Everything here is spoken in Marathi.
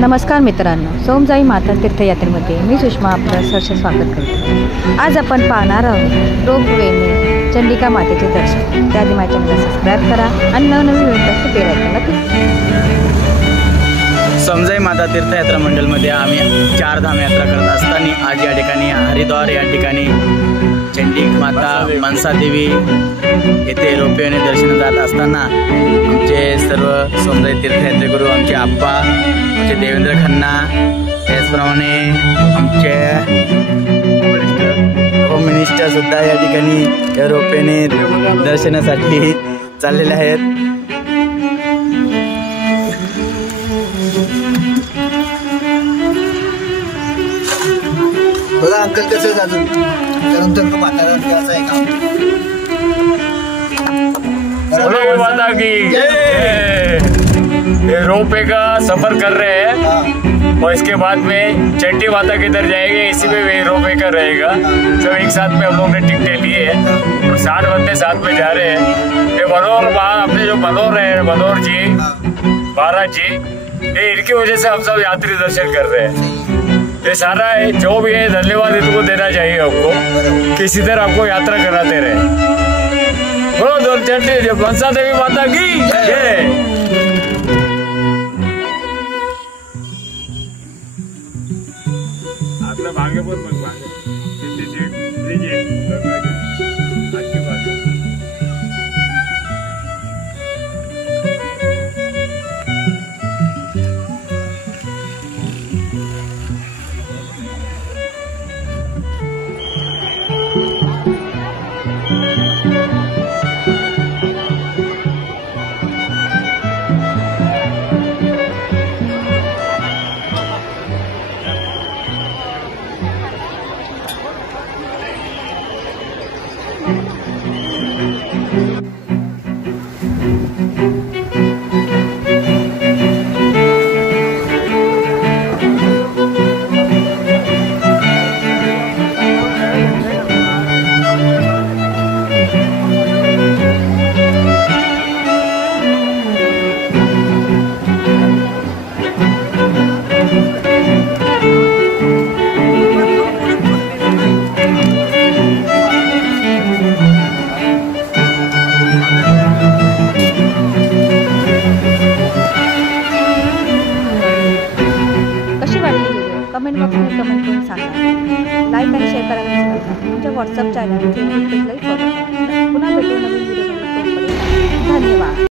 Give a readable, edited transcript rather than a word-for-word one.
नमस्कार मित्रांनो, सोमजाई माता तीर्थयात्रेमध्ये मी सुषमा आपलं सहर्ष स्वागत करते। आज आपण पाहणार आहोत रोपवेने चंडिका मातेचे दर्शन। त्याआधी माझ्या चॅनलला सबस्क्राईब करा आणि नवनवीन व्हिडिओसाठी बेल आयकॉनला क्लिक करा। सोमजाई माता तीर्थयात्रा मंडळमध्ये आम्ही चारधाम यात्रा करत असताना आज या ठिकाणी हरिद्वार या ठिकाणी चंडिका माता मनसा देवी येथे रोपवेने दर्शन जात असताना आमचे सर्व सोमजाई तीर्थयात्रेकरू आमचे आप्पा आमचे देवेंद्र खन्ना त्याचप्रमाणे आमचे होम मिनिस्टर सुद्धा या ठिकाणी या रोपवेने दर्शनासाठी चाललेले आहेत। बघा अंकल कसं जातो त्यानंतर तो म्हातारा असं आहे का। बोलो माता की ये रोपवे का सफर कर रहे हैं और इसके बाद में चंडी माता की तरफ जाएंगे। इसी में रोपवे का रहेगा। सब एक साथ में हम लोग ने टिकटें लिए हैं और 60 बंदे साथ में जा रहे हैं। ये मनोहर अपने जो मनोहर है, मनोहर जी, महाराज जी, ये इनकी वजह से हम सब यात्री दर्शन कर रहे हैं। ये सारा है जो भी है धन्यवाद इनको देना चाहिए हमको कि इसी तरह आपको यात्रा कराते रहे। बोलो चंडी मनसा देवी माता की जय। भांगे पण मग कमेंट बॉक्समध्ये कमेंट करून सांगा। लाईक आणि शेअर करायला विसरू नका। आमच्या व्हॉट्सअप चॅनल फेसबुक पेजला